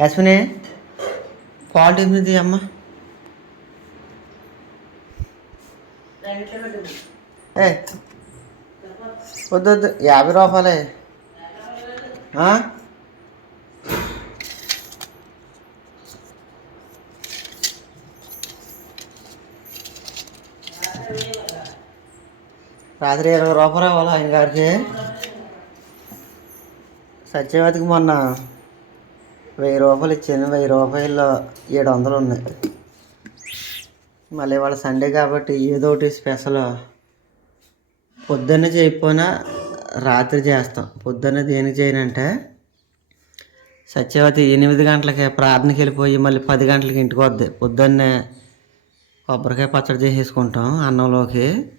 Yashwini quality మీద అమ్మ ఏ వద్దు వద్దు యాభై రూపాయలే. రాత్రి ఇరవై రూపాయలు ఇవ్వాలి ఆయన గారికి. సత్యవతికి మొన్న వెయ్యి రూపాయలు ఇచ్చాను. వెయ్యి రూపాయల్లో ఏడు వందలు ఉన్నాయి. మళ్ళీ వాళ్ళ సండే కాబట్టి ఏదో ఒకటి స్పెషల్. పొద్దున్న చేయకపోయినా రాత్రి చేస్తాం. పొద్దున్న దేనికి చేయనంటే సత్యవతి ఎనిమిది గంటలకి ప్రార్థనకి వెళ్ళిపోయి మళ్ళీ పది గంటలకి ఇంటికి వద్ది. పొద్దున్నే కొబ్బరికాయ పచ్చడి చేసేసుకుంటాం అన్నంలోకి.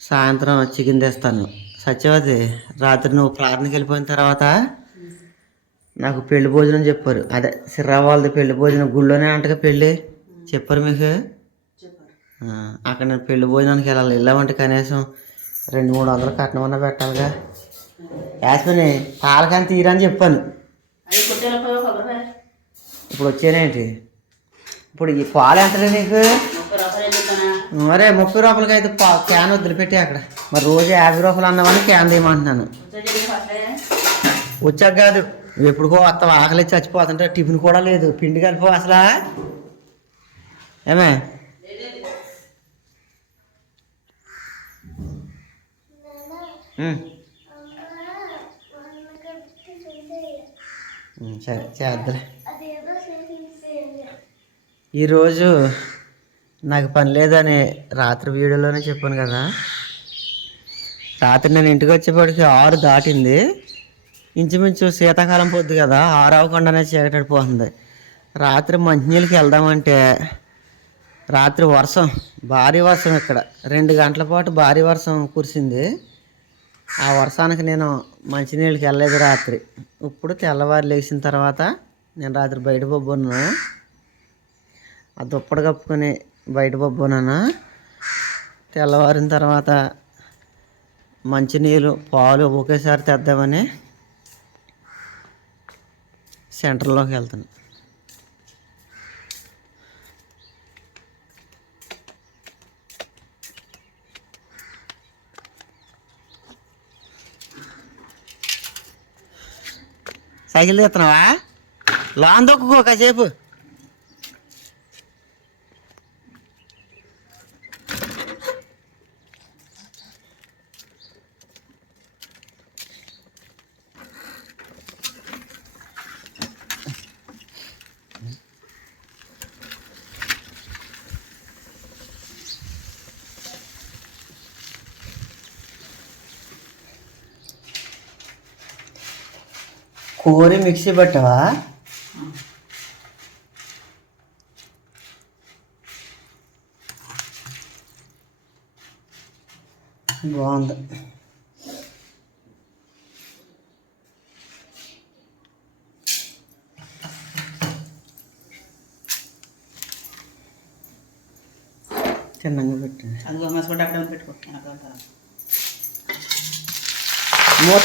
సాయంత్రం చికెన్ తెస్తాను. సత్యవతి రాత్రి నువ్వు ప్రార్థనకి వెళ్ళిపోయిన తర్వాత నాకు పెళ్ళి భోజనం చెప్పారు. అదే సిర్రా వాళ్ళది పెళ్ళి భోజనం గుళ్ళోనే అంటగా పెళ్ళి చెప్పారు మీకు? అక్కడ నేను పెళ్ళి భోజనానికి వెళ్ళాలి. వెళ్ళామంటే కనీసం రెండు మూడు వందలు కట్నం అన్నా పెట్టాలిగా. యాస్మిని పాలకాని తీరని చెప్పాను. ఇప్పుడు వచ్చానేంటి? ఇప్పుడు ఈ పాలు ఎంతలే నీకు? మరే ముప్పై రూపాయలకి అయితే పా క్యాన్ వదిలిపెట్టి అక్కడ. మరి రోజు యాభై రూపాయలు అన్నామని క్యాన్ తీయమంటున్నాను. వచ్చాక కాదు. ఎప్పుడుకో అత్త ఆకలి చచ్చిపోతుంటే టిఫిన్ కూడా లేదు పిండి కలిపో అసలా. ఏమే? సరే చేద్దాం ఈరోజు నాకు పని లేదని రాత్రి వీడియోలోనే చెప్పాను కదా. రాత్రి నేను ఇంటికి వచ్చేప్పటికి ఆరు దాటింది. ఇంచుమించు శీతాకాలం పొద్దు కదా ఆరవకుండానే చీకటి చీకటడిపోతుంది రాత్రి మంచినీళ్ళకి వెళ్దామంటే రాత్రి వర్షం భారీ వర్షం ఇక్కడ. రెండు గంటల పాటు భారీ వర్షం కురిసింది. ఆ వర్షానికి నేను మంచినీళ్ళకి వెళ్ళలేదు రాత్రి. ఇప్పుడు తెల్లవారు లేచిన తర్వాత నేను రాత్రి బయట బొబ్బున్నాను ఆ దుప్పటి కప్పుకొని బయట బొబ్బున్నాను తెల్లవారిన తర్వాత మంచినీళ్ళు పాలు ఒకేసారి తెద్దామని సెంటర్లోకి వెళ్తాను. సైకిల్ తీస్తున్నావా? లాన్ దొక్కుకో కాసేపు. మిక్సీ పట్టావా? బాగుంది. తిన్నంగా పెట్టండి అది మసపడి అక్కడ పెట్టుకో. మూత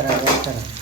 ఇదండి ఒకసారి అది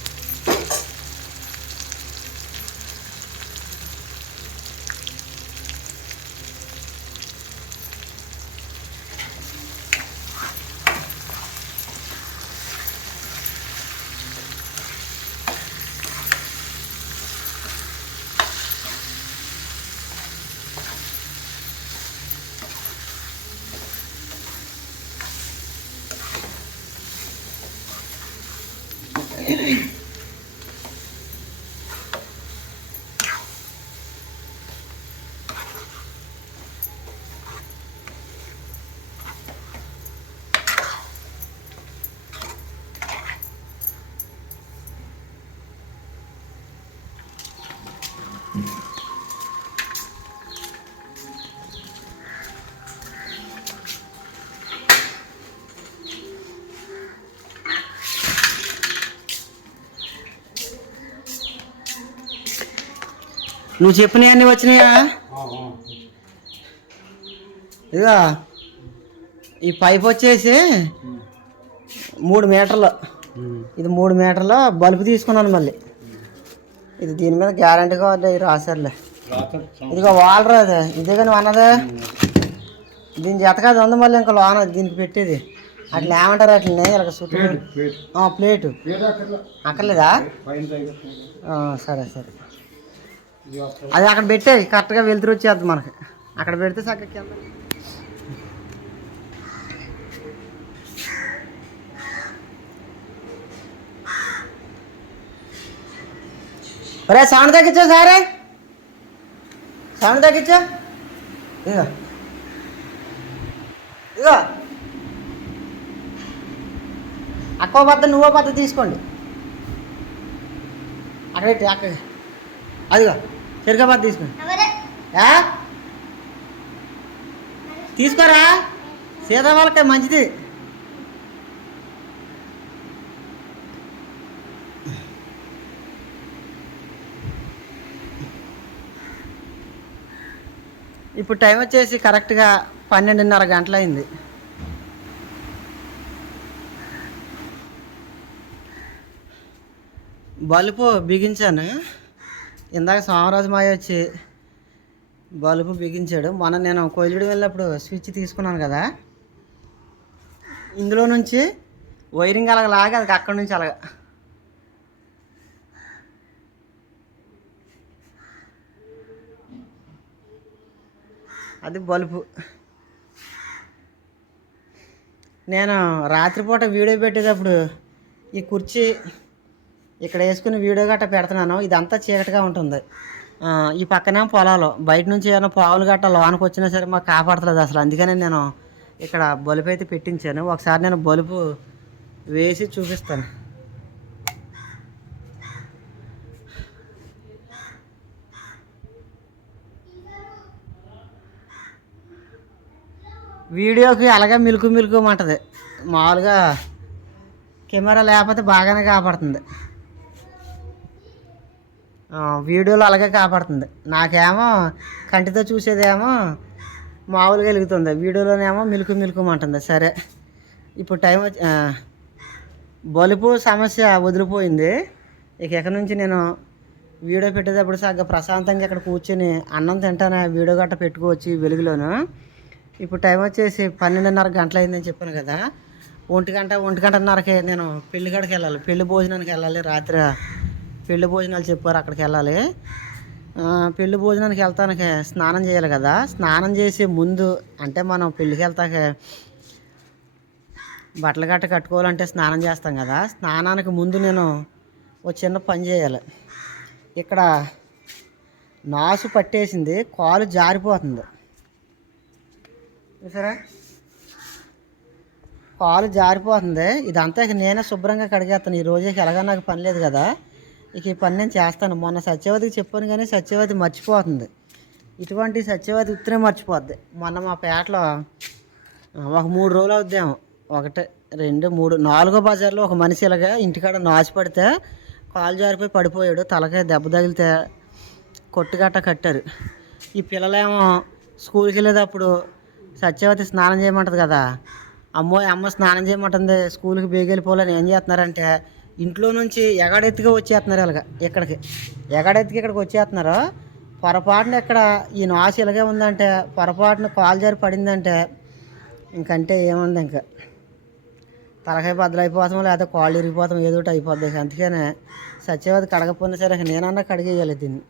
నువ్వు చెప్పినవన్నీ వచ్చినాయా? ఇదిగో ఈ పైప్ వచ్చేసి మూడు మీటర్లు. ఇది మూడు మీటర్లు బల్బు తీసుకున్నాను మళ్ళీ. ఇది దీని మీద గ్యారంటీ కార్డు రాశారులే. ఇదిగో వాలర్ అది. ఇదే కానీ అన్నదే? దీని జతకాది ఉంది మళ్ళీ ఇంకా లోన దీనికి పెట్టేది. అట్లా ఏమంటారు? అట్లనే ఇలా చుట్టూ ఆ, ప్లేటు. అక్కర్లేదా? సరే సరే. అది అక్కడ పెట్టే కరెక్ట్గా వెళ్తురు వచ్చేద్ది మనకి. అక్కడ పెడితే చక్కగా కింద. ఒరే సౌండ్ తగ్గించా సారే. సౌండ్ తగ్గించా. ఇదిగో. ఇదిగో. అక్కో పద్ధ నువ్వో పద్ధ తీసుకోండి. అక్కడ పెట్టి అక్కడ. అదిగో. తీసుకోండి ఆ? తీసుకోరా? సీతా వాళ్ళకి మంచిది. ఇప్పుడు టైం వచ్చేసి కరెక్ట్గా పన్నెండున్నర గంటలైంది. బల్బు బిగించాను. ఇందాక సోమరాజు మాయ వచ్చి బల్బు బిగించాడు. మొన్న నేను కొయిలుడు వెళ్ళినప్పుడు స్విచ్ తీసుకున్నాను కదా. ఇందులో నుంచి వైరింగ్ అలాగ లాగా అది అక్కడి నుంచి అలాగా. అది బల్బు. నేను రాత్రిపూట వీడియో పెట్టేటప్పుడు ఈ కుర్చీ ఇక్కడ వేసుకుని వీడియో గట్ట పెడుతున్నాను. ఇదంతా చీకటిగా ఉంటుంది. ఈ పక్కనే పొలాలు. బయట నుంచి ఏమైనా పావులు గట్ట లోనకి వచ్చినా సరే మాకు కాపాడతలేదు అసలు. అందుకనే నేను ఇక్కడ బలుపు అయితే పెట్టించాను. ఒకసారి నేను బలుపు వేసి చూపిస్తాను. వీడియోకి అలాగే మిలుకు మిలుకు అంటది మామూలుగా కెమెరా లేకపోతే బాగానే కాపాడుతుంది. వీడియోలో అలాగే కాపాడుతుంది. నాకేమో కంటితో చూసేదేమో మామూలుగా వెలుగుతుంది. వీడియోలోనేమో మిలుకు మిలుకు అంటుంది సరే ఇప్పుడు టైం వచ్చి బలుపు సమస్య వదిలిపోయింది. ఇక ఎక్కడి నుంచి నేను వీడియో పెట్టేటప్పుడు సరిగ్గా ప్రశాంతంగా ఇక్కడ కూర్చొని అన్నం తింటానే వీడియో గట్ట పెట్టుకోవచ్చు వెలుగులోను. ఇప్పుడు టైం వచ్చేసి పన్నెండున్నర గంటలు అయిందని చెప్పాను కదా. ఒంటి గంట ఒంటి గంటన్నరకి నేను పెళ్ళి కాడికి వెళ్ళాలి. పెళ్ళి భోజనానికి వెళ్ళాలి రాత్రి. పెళ్ళి భోజనాలు చెప్పారు అక్కడికి వెళ్ళాలి. పెళ్ళి భోజనానికి వెళ్తానికి స్నానం చేయాలి కదా. స్నానం చేసే ముందు అంటే మనం పెళ్ళికి వెళ్తాక బట్టలు గట్ట కట్టుకోవాలంటే స్నానం చేస్తాం కదా. స్నానానికి ముందు నేను ఒక చిన్న పని చేయాలి. ఇక్కడ నాసు పట్టేసింది కాలు జారిపోతుంది. చూసారా? కాలు జారిపోతుంది. ఇదంతా ఇక నేనే శుభ్రంగా కడిగేస్తాను. ఈ రోజు ఎలాగో నాకు పని లేదు కదా. ఇక ఈ పని నేను చేస్తాను. మొన్న సత్యవతికి చెప్పాను కానీ సత్యవతి మర్చిపోతుంది. ఇటువంటి సత్యవతి ఉత్తరే మర్చిపోద్ది. మొన్న మా పేటలో ఒక మూడు రోజులు అవుద్దాము. ఒకటి రెండు మూడు నాలుగో బజార్లో ఒక మనిషి ఇలాగా ఇంటికాడ నాచు పడితే కాలు జారిపోయి పడిపోయాడు. తలకాయ దెబ్బ తగిలితే కొట్టుగట్ట కట్టారు. ఈ పిల్లలేమో స్కూల్కి వెళ్ళేటప్పుడు సత్యవతి స్నానం చేయమంటది కదా. అమ్మో అమ్మ స్నానం చేయమంటుంది. స్కూల్కి బేగెళ్ళిపోవాలని ఏం చేస్తున్నారంటే ఇంట్లో నుంచి ఎగాడెత్తుగా వచ్చేస్తున్నారు ఇలాగ ఇక్కడికి. ఎగడెత్తికి ఇక్కడికి వచ్చేస్తున్నారు. పొరపాటున ఇక్కడ ఈ నాసు ఇలాగే ఉందంటే పొరపాటున కాలు జారి పడిందంటే ఇంకంటే ఏముంది ఇంకా. తలకాయ బద్దలు అయిపోతాం లేకపోతే కాళ్ళు ఇరిగిపోతాం ఏదో ఒకటి అయిపోద్ది అందుకనే సత్యవాది కడగపోయినా సరే నేనన్నా కడిగేయాలి దీన్ని.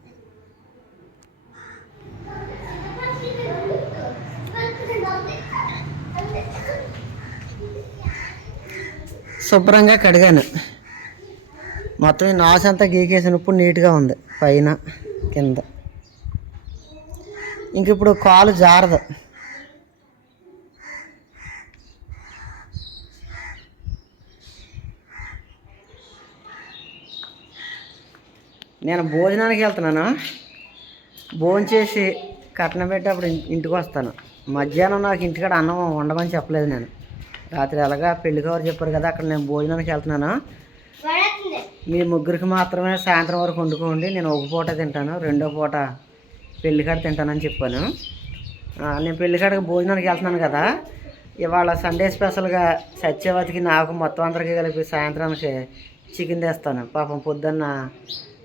శుభ్రంగా కడిగాను. మొత్తం ఈ నాసు అంతా గీకేసిన ఇప్పుడు నీట్గా ఉంది పైన కింద. ఇంక ఇప్పుడు కాలు జారదు. నేను భోజనానికి వెళ్తున్నాను? భోజనం చేసి కట్నం పెట్టేప్పుడు ఇంటికి వస్తాను. మధ్యాహ్నం నాకు ఇంటికాడ అన్నం వండమని చెప్పలేదు నేను. రాత్రి ఎలాగా పెళ్ళి కవర్ చెప్పారు కదా అక్కడ నేను భోజనానికి వెళ్తున్నాను? మీ ముగ్గురికి మాత్రమే సాయంత్రం వరకు వండుకోండి. నేను ఒక పూట తింటాను రెండో పూట పెళ్ళికాడ తింటానని చెప్పాను. నేను పెళ్ళికాడకి భోజనానికి వెళ్తున్నాను కదా. ఇవాళ సండే స్పెషల్గా సత్యవతికి నాకు మొత్తం అందరికీ కలిపి సాయంత్రానికి చికెన్ తెస్తాను. పాపం పొద్దున్న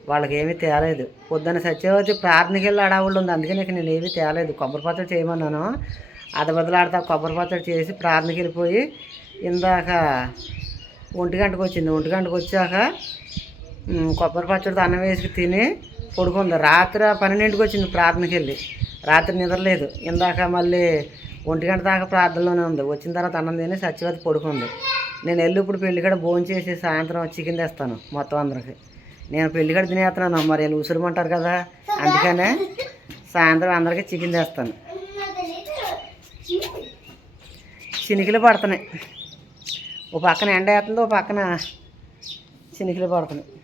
వాళ్ళకి ఏమీ తేలేదు. పొద్దున్న సత్యవతి ప్రార్థనకి వెళ్ళి అడావుళ్ళు ఉంది. అందుకే నీకు నేను ఏమీ తేలేదు. కొబ్బరి పచ్చడి చేయమన్నాను. అది బదులాడతా కొబ్బరి పచ్చడి చేసి ప్రార్థనకి వెళ్ళిపోయి ఇందాక ఒంటి గంటకు వచ్చింది ఒంటి గంటకు వచ్చాక కొబ్బరి పచ్చడితో అన్నం వేసి తిని పడుకుంది. రాత్రి పన్నెండింటికి వచ్చింది ప్రార్థనకి వెళ్ళి. రాత్రి నిద్రలేదు. ఇందాక మళ్ళీ ఒంటి గంట దాకా ప్రార్థనలోనే ఉంది. వచ్చిన తర్వాత అన్నం తిని సత్యవతి పడుకుంది. నేను వెళ్ళి ఇప్పుడు పెళ్ళికాడ భోజనం చేసి సాయంత్రం చికెన్ తెస్తాను మొత్తం అందరికి. నేను పెళ్ళికాడ తినేస్తున్నాను. మరి వీళ్ళు ఉసురుమంటారు కదా? అందుకనే సాయంత్రం అందరికీ చికెన్ తెస్తాను చినికిలు పడుతున్నాయి. ఓ పక్కన ఎండ వేస్తుంది ఓ పక్కన చినికిలు పడుతున్నాయి.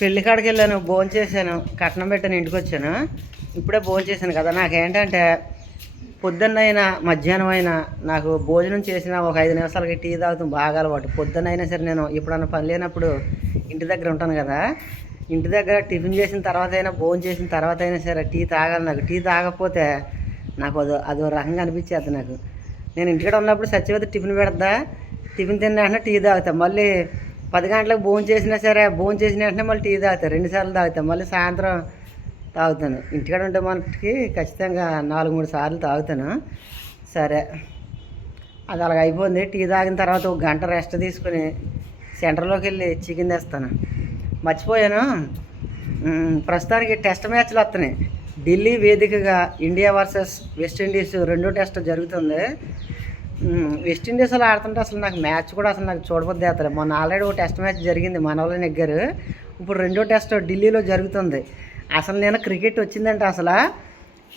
పెళ్ళి కాడికి వెళ్ళాను భోజనం చేశాను కట్నం పెట్టాను ఇంటికి వచ్చాను. ఇప్పుడే భోజనం చేశాను కదా. నాకేంటంటే పొద్దున్నైనా మధ్యాహ్నం అయినా నాకు భోజనం చేసిన ఒక ఐదు నిమిషాలకి టీ తాగుతాం బాగా అలవాటు. పొద్దున్న అయినా సరే నేను ఎప్పుడన్నా పని లేనప్పుడు ఇంటి దగ్గర ఉంటాను కదా. ఇంటి దగ్గర టిఫిన్ చేసిన తర్వాత అయినా భోజనం చేసిన తర్వాత అయినా సరే టీ తాగాలి నాకు. టీ తాగకపోతే నాకు అదో అదో రకంగా అనిపించేది నాకు. నేను ఇంటికాడ ఉన్నప్పుడు సత్యవతి టిఫిన్ పెడతా టిఫిన్ తిన్న టీ తాగుతా. మళ్ళీ పది గంటలకు భోజనం చేసినా సరే భోజనం చేసిన వెంటనే మళ్ళీ టీ తాగుతాను రెండుసార్లు తాగుతాం మళ్ళీ సాయంత్రం తాగుతాను. ఇంటికాడ ఉంటే మనకి ఖచ్చితంగా నాలుగు మూడు సార్లు తాగుతాను. సరే. అది అలాగ అయిపోయింది. టీ తాగిన తర్వాత ఒక గంట రెస్ట్ తీసుకుని సెంటర్లోకి వెళ్ళి చికెన్ తెస్తాను. మర్చిపోయాను. ప్రస్తుతానికి టెస్ట్ మ్యాచ్లు వస్తున్నాయి. ఢిల్లీ వేదికగా ఇండియా వర్సెస్ వెస్టిండీస్ రెండో టెస్ట్ జరుగుతుంది. వెస్టిండీస్ అలా ఆడుతుంటే అసలు నాకు మ్యాచ్ కూడా అసలు నాకు చూడబోద్ది అతను మొన్న ఆల్రెడీ ఒక టెస్ట్ మ్యాచ్ జరిగింది మన వాళ్ళు నెగ్గారు. ఇప్పుడు రెండో టెస్ట్ ఢిల్లీలో జరుగుతుంది. అసలు నేను క్రికెట్ వచ్చిందంటే అసలు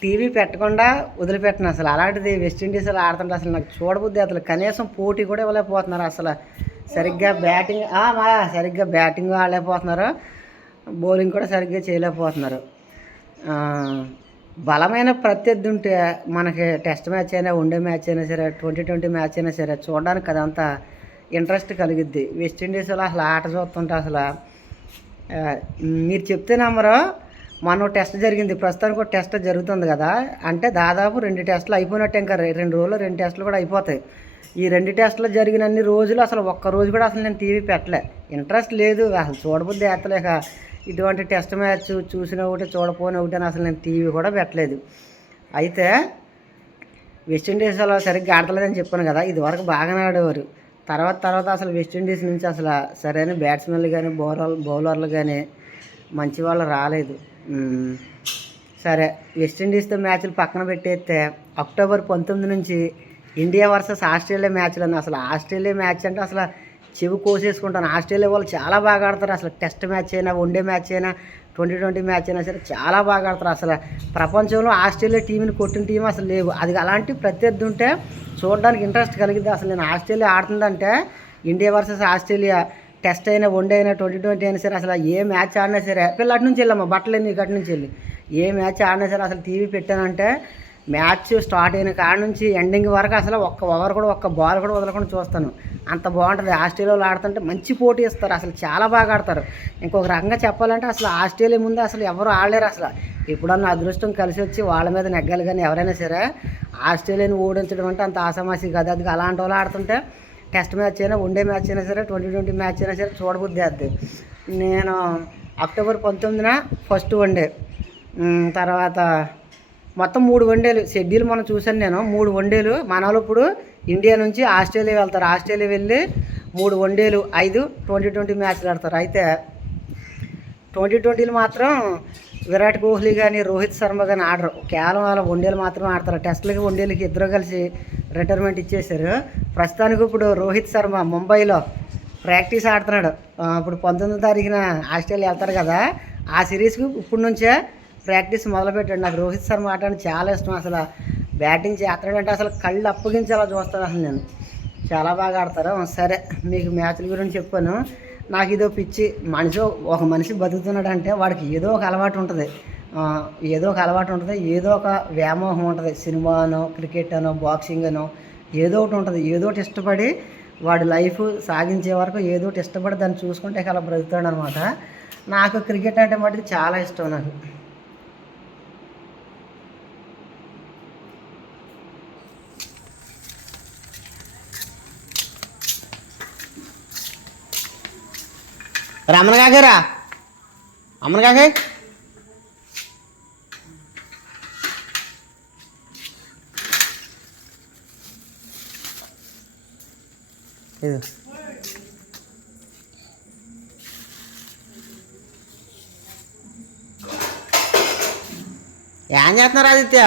టీవీ పెట్టకుండా వదిలిపెట్టను అసలు అలాంటిది వెస్టిండీస్లో ఆడుతుంటే అసలు నాకు చూడబుద్ది అసలు కనీసం పోటీ కూడా ఇవ్వలేకపోతున్నారు అసలు. సరిగ్గా బ్యాటింగ్ మా సరిగ్గా బ్యాటింగ్ ఆడలేకపోతున్నారు. బౌలింగ్ కూడా సరిగ్గా చేయలేకపోతున్నారు. బలమైన ప్రత్యర్థి ఉంటే మనకి టెస్ట్ మ్యాచ్ అయినా వన్డే మ్యాచ్ అయినా సరే ట్వంటీ ట్వంటీ మ్యాచ్ అయినా సరే చూడడానికి అదంతా ఇంట్రెస్ట్ కలిగిద్ది. వెస్టిండీస్లో అసలు ఆట చూస్తుంటే అసలు మీరు చెప్తే నమ్మరు. మనం టెస్ట్ జరిగింది. ప్రస్తుతానికి ఒక టెస్ట్ జరుగుతుంది కదా. అంటే దాదాపు రెండు టెస్టులు అయిపోయినట్టే ఇంకా రెండు రోజులు రెండు టెస్టులు కూడా అయిపోతాయి. ఈ రెండు టెస్టులు జరిగిన అన్ని రోజులు అసలు ఒక్క రోజు కూడా అసలు నేను టీవీ పెట్టలే. ఇంట్రెస్ట్ లేదు. అసలు చూడబుద్ది ఎత్తలేక ఇటువంటి టెస్ట్ మ్యాచ్ చూసిన ఒకటి చూడపోయిన ఒకటి అని అసలు నేను టీవీ కూడా పెట్టలేదు. అయితే వెస్టిండీస్ అలా సరిగ్గా ఆడలేదని చెప్పాను కదా ఇది వరకు బాగానే ఆడేవారు. తర్వాత తర్వాత అసలు వెస్టిండీస్ నుంచి అసలు సరైన బ్యాట్స్మెన్లు కానీ బౌలర్ బౌలర్లు కానీ మంచి వాళ్ళు రాలేదు. సరే వెస్టిండీస్తో మ్యాచ్లు పక్కన పెట్టేస్తే అక్టోబర్ పంతొమ్మిది నుంచి ఇండియా వర్సెస్ ఆస్ట్రేలియా మ్యాచ్లు అని అసలు ఆస్ట్రేలియా మ్యాచ్ అంటే అసలు చెవి కోసేసుకుంటాను. ఆస్ట్రేలియా వాళ్ళు చాలా బాగా ఆడతారు. అసలు టెస్ట్ మ్యాచ్ అయినా వన్డే మ్యాచ్ అయినా ట్వంటీ ట్వంటీ మ్యాచ్ అయినా సరే చాలా బాగా ఆడతారు. అసలు ప్రపంచంలో ఆస్ట్రేలియా టీంని కొట్టిన టీం అసలు లేవు. అది అలాంటి ప్రత్యర్థి ఉంటే చూడడానికి ఇంట్రెస్ట్ కలిగింది అసలు నేను ఆస్ట్రేలియా ఆడుతుందంటే ఇండియా వర్సెస్ ఆస్ట్రేలియా టెస్ట్ అయినా వన్డే అయినా ట్వంటీ ట్వంటీ అయినా సరే అసలు ఏ మ్యాచ్ ఆడినా సరే పిల్ల అటు నుంచి వెళ్ళమ్మా బట్టలు ఎన్ని అటు నుంచి వెళ్ళి. ఏ మ్యాచ్ ఆడినా సరే అసలు టీవీ పెట్టానంటే మ్యాచ్ స్టార్ట్ అయిన కాడ నుంచి ఎండింగ్ వరకు అసలు ఒక్క ఓవర్ కూడా ఒక్క బాల్ కూడా వదలకుండా చూస్తాను. అంత బాగుంటుంది. ఆస్ట్రేలియాలో ఆడుతుంటే మంచి పోటీ ఇస్తారు. అసలు చాలా బాగా ఆడతారు. ఇంకొక రకంగా చెప్పాలంటే అసలు ఆస్ట్రేలియా ముందు అసలు ఎవరు ఆడలేరు అసలు. ఎప్పుడన్నా అదృష్టం కలిసి వచ్చి వాళ్ళ మీద నెగ్గాలి కానీ ఎవరైనా సరే ఆస్ట్రేలియాని ఓడించడం అంటే అంత ఆసమాసి కదా. అది అలాంటి వాళ్ళు ఆడుతుంటే టెస్ట్ మ్యాచ్ అయినా వన్డే మ్యాచ్ అయినా సరే ట్వంటీ ట్వంటీ మ్యాచ్ అయినా సరే చూడబుద్ది అది నేను అక్టోబర్ పంతొమ్మిదిన ఫస్ట్ వన్డే డే. తర్వాత మొత్తం మూడు వన్డేలు షెడ్యూల్ మనం చూశాను నేను. మూడు వన్డేలు మన వాళ్ళు ఇప్పుడు ఇండియా నుంచి ఆస్ట్రేలియా వెళ్తారు. ఆస్ట్రేలియా వెళ్ళి మూడు వన్డేలు ఐదు ట్వంటీ ట్వంటీ మ్యాచ్లు ఆడతారు. అయితే ట్వంటీ ట్వంటీలు మాత్రం విరాట్ కోహ్లీ కానీ రోహిత్ శర్మ కానీ ఆడరు. కేవలం వాళ్ళ వన్డేలు మాత్రం ఆడతారు. టెస్ట్లకి వన్డేలకి ఇద్దరు కలిసి రిటైర్మెంట్ ఇచ్చేశారు. ప్రస్తుతానికి ఇప్పుడు రోహిత్ శర్మ ముంబైలో ప్రాక్టీస్ ఆడుతున్నాడు. ఇప్పుడు పంతొమ్మిదో తారీఖున ఆస్ట్రేలియా వెళ్తారు కదా. ఆ సిరీస్కి ఇప్పటి నుంచే ప్రాక్టీస్ మొదలుపెట్టాడు. నాకు రోహిత్ శర్మ ఆట అంటే చాలా ఇష్టం. అసలు బ్యాటింగ్ చేస్తాడంటే అసలు కళ్ళు అప్పగించేలా చూస్తాను అసలు నేను. చాలా బాగా ఆడతారు. సరే మీకు మ్యాచ్ల గురించి చెప్పాను. నాకు ఇదో పిచ్చి. మనిషి ఒక మనిషి బతుకుతున్నాడంటే వాడికి ఏదో ఒక అలవాటు ఉంటుంది. ఏదో ఒక అలవాటు ఉంటుంది. ఏదో ఒక వ్యామోహం ఉంటుంది. సినిమా అనో క్రికెట్ అనో బాక్సింగ్ అనో ఏదో ఒకటి ఉంటుంది. ఏదో ఒకటి ఇష్టపడి వాడి లైఫ్ సాగించే వరకు ఏదో ఒకటి ఇష్టపడి దాన్ని చూసుకుంటే అలా బ్రతుకుతాడు అనమాట నాకు క్రికెట్ అంటే మటుకు చాలా ఇష్టం నాకు. రమణ కాకరా అమ్మన కాకే ఇది ఏం చేస్తున్నారు ఆదిత్య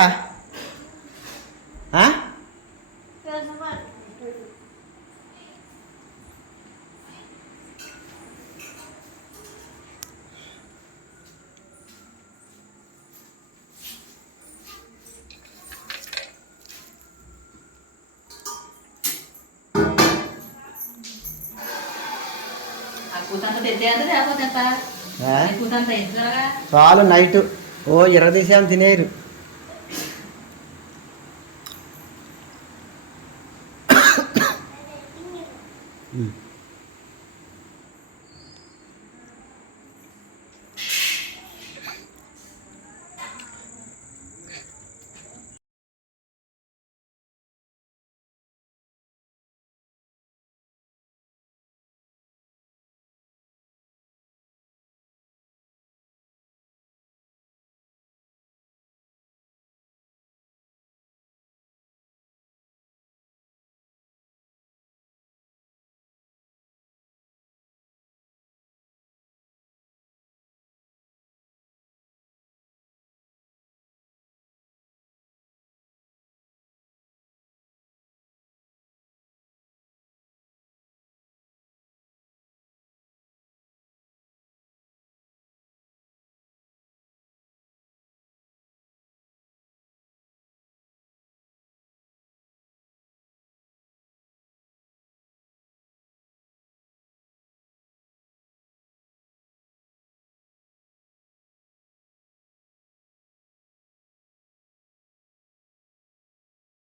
చాలు నైట్. ఓ ఇరదీసాం తినేరు.